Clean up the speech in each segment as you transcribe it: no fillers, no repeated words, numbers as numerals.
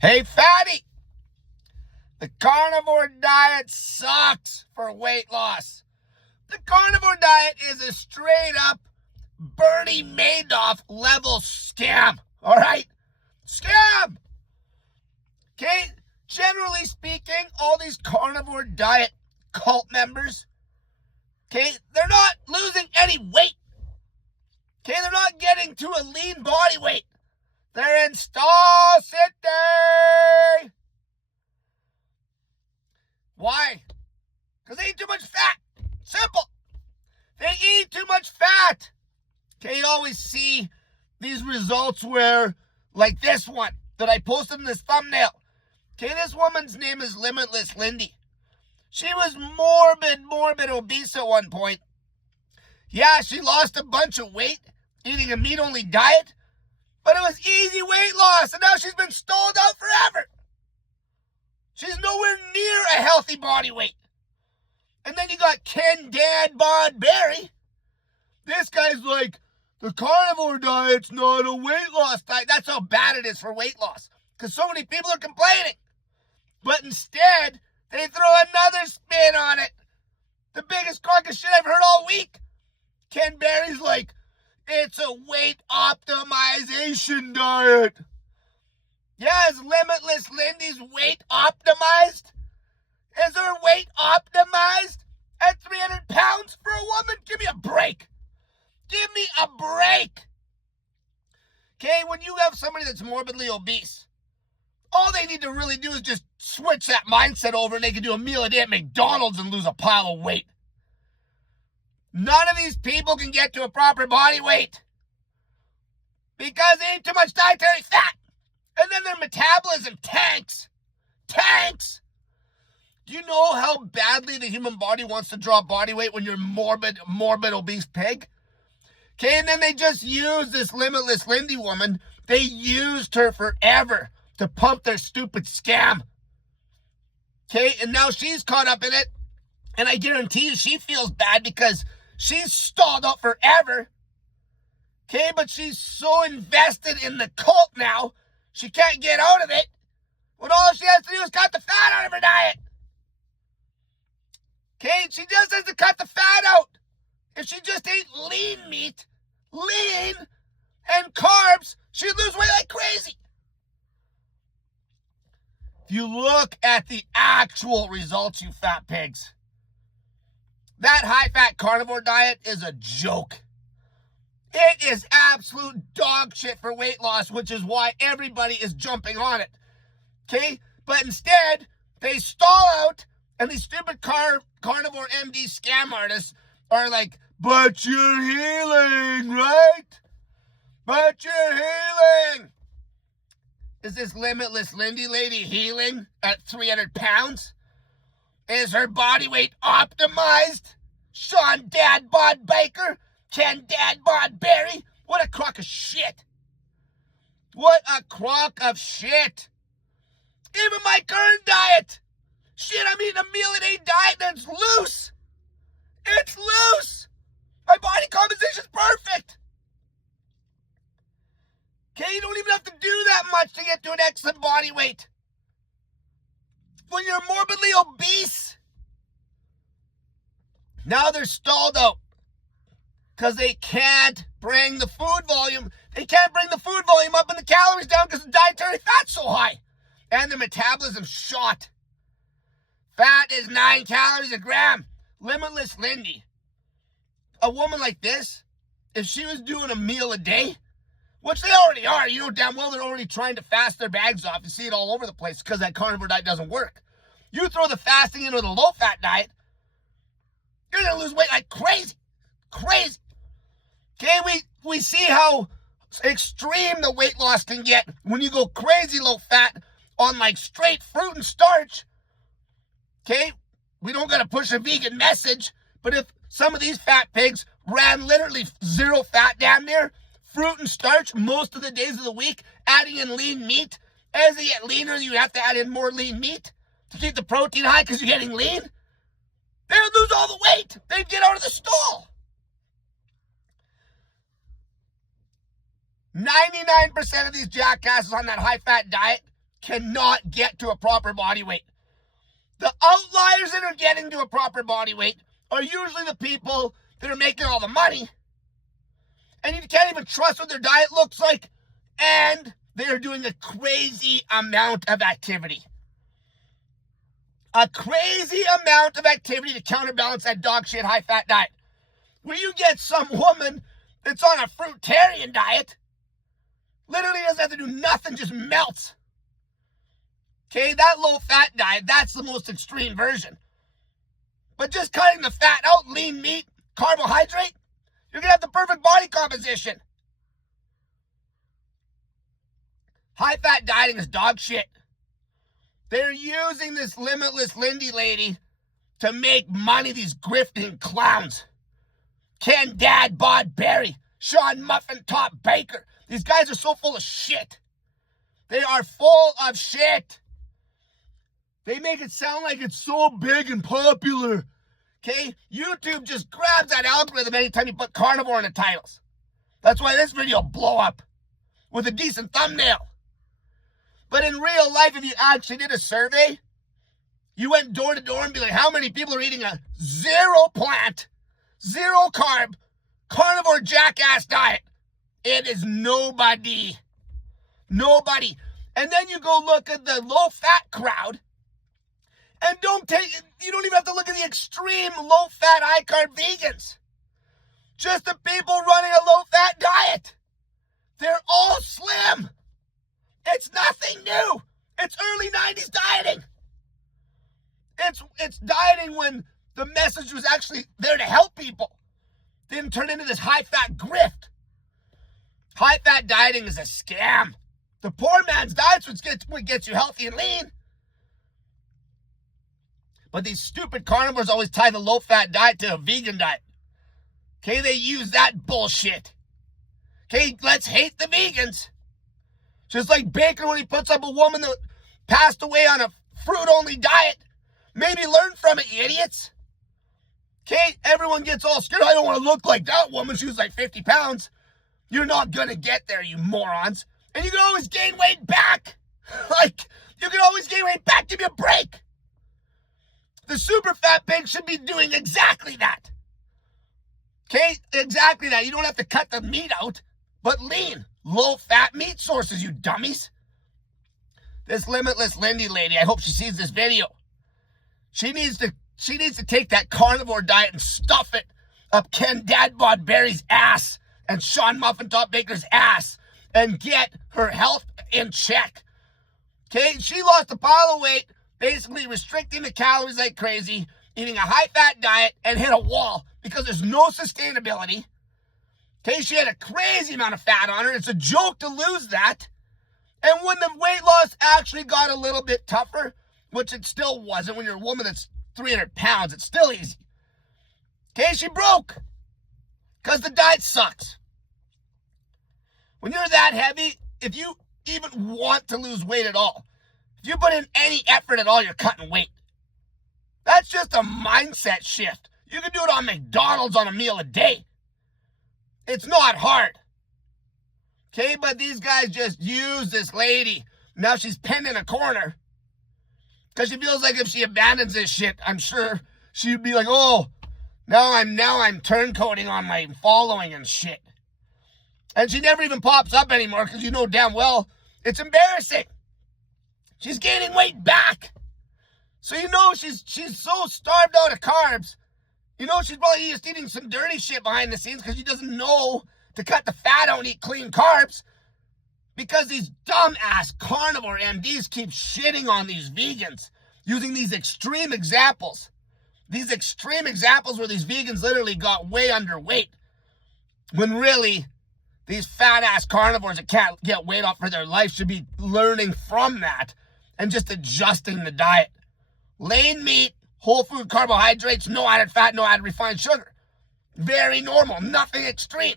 Hey, fatty, the carnivore diet sucks for weight loss. The carnivore diet is a straight up Bernie Madoff level scam. All right? Scam. Okay? Generally speaking, all these carnivore diet cult members, okay, they're not losing any weight. Okay? They're not getting to a lean body weight. They're in Stall City. Why? Because they eat too much fat. Simple. They eat too much fat. Okay, you always see these results where, like this one that I posted in this thumbnail. Okay, this woman's name is Limitless Lindy. She was morbid obese at one point. Yeah, she lost a bunch of weight eating a meat-only diet, but it was easy weight loss, and now she's been stalled out forever. She's nowhere near a healthy body weight. And then you got Ken Dad Bod Berry. This guy's like, the carnivore diet's not a weight loss diet. That's how bad it is for weight loss. Because so many people are complaining. But instead, they throw another spin on it. The biggest crock of shit I've heard all week. Ken Berry's like, it's a weight optimization diet. Yeah, is Limitless Lindy's weight optimized? Is her weight optimized at 300 pounds for a woman? Give me a break. Give me a break. Okay, when you have somebody that's morbidly obese, all they need to really do is just switch that mindset over and they can do a meal a day at McDonald's and lose a pile of weight. None of these people can get to a proper body weight because they eat too much dietary fat. And then their metabolism tanks. Tanks. Do you know how badly the human body wants to draw body weight when you're morbid obese pig? Okay, and then they just use this Limitless Lindy woman. They used her forever to pump their stupid scam. Okay, and now she's caught up in it. And I guarantee you she feels bad because she's stalled out forever. Okay, but she's so invested in the cult now, she can't get out of it. When all she has to do is cut the fat out of her diet. Okay, she just has to cut the fat out. If she just ate lean meat, lean, and carbs, she'd lose weight like crazy. If you look at the actual results, you fat pigs, that high-fat carnivore diet is a joke. It is absolute dog shit for weight loss, which is why everybody is jumping on it. Okay? But instead, they stall out, and these stupid carnivore MD scam artists are like, but you're healing, right? But you're healing. Is this Limitless Lindy lady healing at 300 pounds? Is her body weight optimized? Sean Dad Bod Baker? Ken Dad Bod Berry? What a crock of shit. What a crock of shit. Even my current diet. Shit, I'm eating a meal a day diet that's loose. It's loose. My body composition's perfect. Okay, you don't even have to do that much to get to an excellent body weight. When you're morbidly obese, now they're stalled out because they can't bring the food volume. They can't bring the food volume up and the calories down because the dietary fat's so high. And the metabolism's shot. Fat is 9 calories a gram. Limitless Lindy. A woman like this, if she was doing a meal a day, which they already are, you know damn well they're already trying to fast their bags off. You see it all over the place because that carnivore diet doesn't work. You throw the fasting into the low-fat diet, you're going to lose weight like crazy. Crazy. Okay, we see how extreme the weight loss can get when you go crazy low-fat on like straight fruit and starch. Okay, we don't got to push a vegan message, but if some of these fat pigs ran literally zero fat damn near, fruit and starch most of the days of the week, adding in lean meat, as they get leaner, you have to add in more lean meat to keep the protein high because you're getting lean. They would lose all the weight. They'd get out of the stall. 99% of these jackasses on that high-fat diet cannot get to a proper body weight. The outliers that are getting to a proper body weight are usually the people that are making all the money, and you can't even trust what their diet looks like, and they're doing a crazy amount of activity. A crazy amount of activity to counterbalance that dog shit high-fat diet. Where you get some woman that's on a fruitarian diet, literally doesn't have to do nothing, just melts. Okay, that low-fat diet, that's the most extreme version. But just cutting the fat out, lean meat, carbohydrate, you're going to have the perfect body composition. High-fat dieting is dog shit. They're using this Limitless Lindy lady to make money, these grifting clowns. Ken Dad Bod Berry, Sean Muffin Top Baker. These guys are so full of shit. They are full of shit. They make it sound like it's so big and popular. Okay? YouTube just grabs that algorithm anytime you put carnivore in the titles. That's why this video will blow up with a decent thumbnail. But in real life, if you actually did a survey, you went door to door and be like, how many people are eating a zero plant, zero carb, carnivore jackass diet? It is nobody. Nobody. And then you go look at the low-fat crowd, and you don't even have to look at the extreme low-fat, high-carb vegans. Just the people running a low-fat diet. They're all slim. It's nothing new. It's early 90s dieting. It's dieting when the message was actually there to help people. Didn't turn into this high-fat grift. High-fat dieting is a scam. The poor man's diet's what gets you healthy and lean. But these stupid carnivores always tie the low-fat diet to a vegan diet. Okay, they use that bullshit. Okay, let's hate the vegans. Just like Baker when he puts up a woman that passed away on a fruit-only diet. Maybe learn from it, you idiots. Okay, everyone gets all scared. I don't want to look like that woman. She was like 50 pounds. You're not going to get there, you morons. And you can always gain weight back. You can always gain weight back. Give me a break. The super fat pig should be doing exactly that. Okay, exactly that. You don't have to cut the meat out, but lean, low-fat meat sources, you dummies. This Limitless Lindy lady, I hope she sees this video. She needs to take that carnivore diet and stuff it up Ken Dad Bod Berry's ass and Sean Muffin Top Baker's ass and get her health in check. Okay, she lost a pile of weight, basically restricting the calories like crazy, eating a high-fat diet, and hit a wall because there's no sustainability. Okay, she had a crazy amount of fat on her. It's a joke to lose that. And when the weight loss actually got a little bit tougher, which it still wasn't when you're a woman that's 300 pounds, it's still easy. Okay, she broke because the diet sucks. When you're that heavy, if you even want to lose weight at all, if you put in any effort at all, you're cutting weight. That's just a mindset shift. You can do it on McDonald's on a meal a day. It's not hard. Okay, but these guys just use this lady. Now she's pinned in a corner. Because she feels like if she abandons this shit, I'm sure she'd be like, oh, now I'm turncoating on my following and shit. And she never even pops up anymore because you know damn well it's embarrassing. She's gaining weight back. So you know she's so starved out of carbs. You know she's probably just eating some dirty shit behind the scenes because she doesn't know to cut the fat out and eat clean carbs. Because these dumb-ass carnivore MDs keep shitting on these vegans using these extreme examples. These extreme examples where these vegans literally got way underweight. When really, these fat-ass carnivores that can't get weight off for their life should be learning from that and just adjusting the diet. Lean meat, whole food carbohydrates, no added fat, no added refined sugar. Very normal, nothing extreme.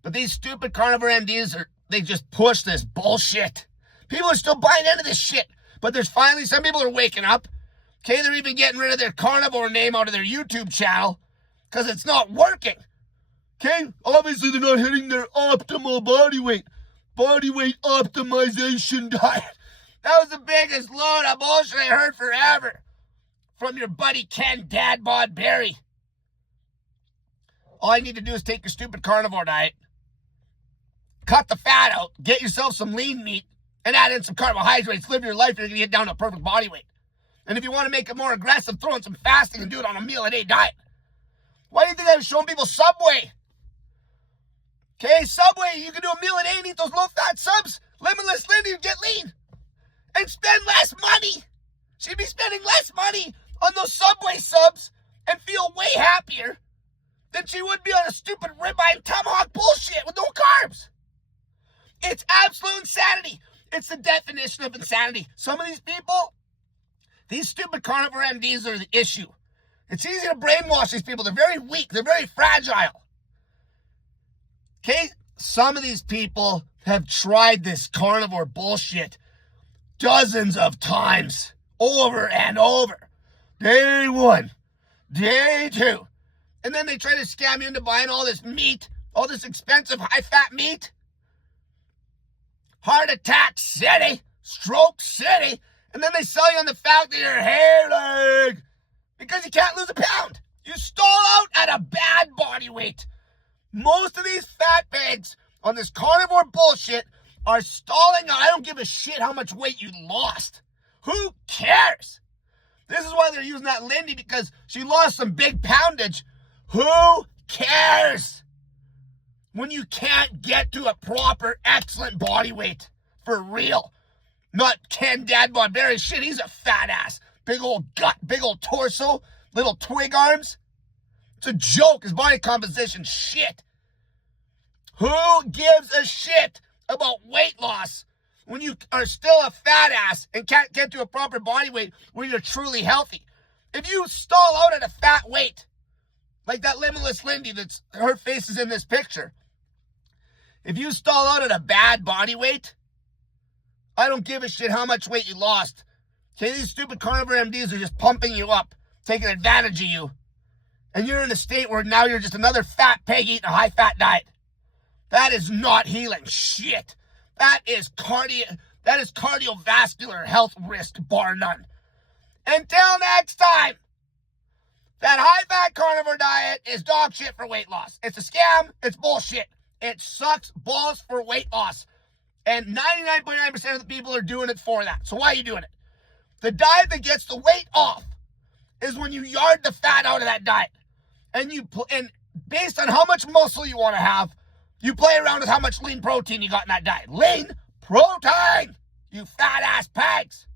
But these stupid carnivore MDs, they just push this bullshit. People are still buying into this shit. But there's finally, some people are waking up. Okay, they're even getting rid of their carnivore name out of their YouTube channel because it's not working. Okay, obviously they're not hitting their optimal body weight. body weight optimization diet. That was the biggest load of bullshit I heard forever from your buddy Ken Dad Bod Berry. All you need to do is take your stupid carnivore diet, cut the fat out, get yourself some lean meat, and add in some carbohydrates. Live your life, you're going to get down to a perfect body weight. And if you want to make it more aggressive, throw in some fasting and do it on a meal-a-day diet. Why do you think I was showing people Subway? Okay, Subway, you can do a meal a day and eat those low-fat subs. Limitless Lindy would get lean and spend less money. She'd be spending less money on those Subway subs and feel way happier than she would be on a stupid ribeye and tomahawk bullshit with no carbs. It's absolute insanity. It's the definition of insanity. Some of these people, these stupid carnivore MDs are the issue. It's easy to brainwash these people. They're very weak. They're very fragile. Okay? Some of these people have tried this carnivore bullshit dozens of times, over and over. Day 1, day 2. And then they try to scam you into buying all this meat, all this expensive high-fat meat. Heart attack city, stroke city, and then they sell you on the fact that you're hailing because you can't lose a pound. You stall out at a bad body weight. Most of these fat bags on this carnivore bullshit are stalling out. I don't give a shit how much weight you lost. Who cares? This is why they're using that Lindy, because she lost some big poundage. Who cares? When you can't get to a proper, excellent body weight. For real. Not Ken Dad Bod Berry. Shit, he's a fat ass. Big old gut, big old torso, little twig arms. It's a joke. His body composition, shit. Who gives a shit about weight loss when you are still a fat ass and can't get to a proper body weight where you're truly healthy? If you stall out at a fat weight, like that Limitless Lindy that's her face is in this picture. If you stall out at a bad body weight, I don't give a shit how much weight you lost. Okay, these stupid carnivore MDs are just pumping you up, taking advantage of you. And you're in a state where now you're just another fat pig eating a high-fat diet. That is not healing shit. That is cardiovascular health risk, bar none. Until next time, that high-fat carnivore diet is dog shit for weight loss. It's a scam. It's bullshit. It sucks balls for weight loss. And 99.9% of the people are doing it for that. So why are you doing it? The diet that gets the weight off is when you yard the fat out of that diet. And based on how much muscle you want to have, you play around with how much lean protein you got in that diet. Lean protein! You fat ass pigs!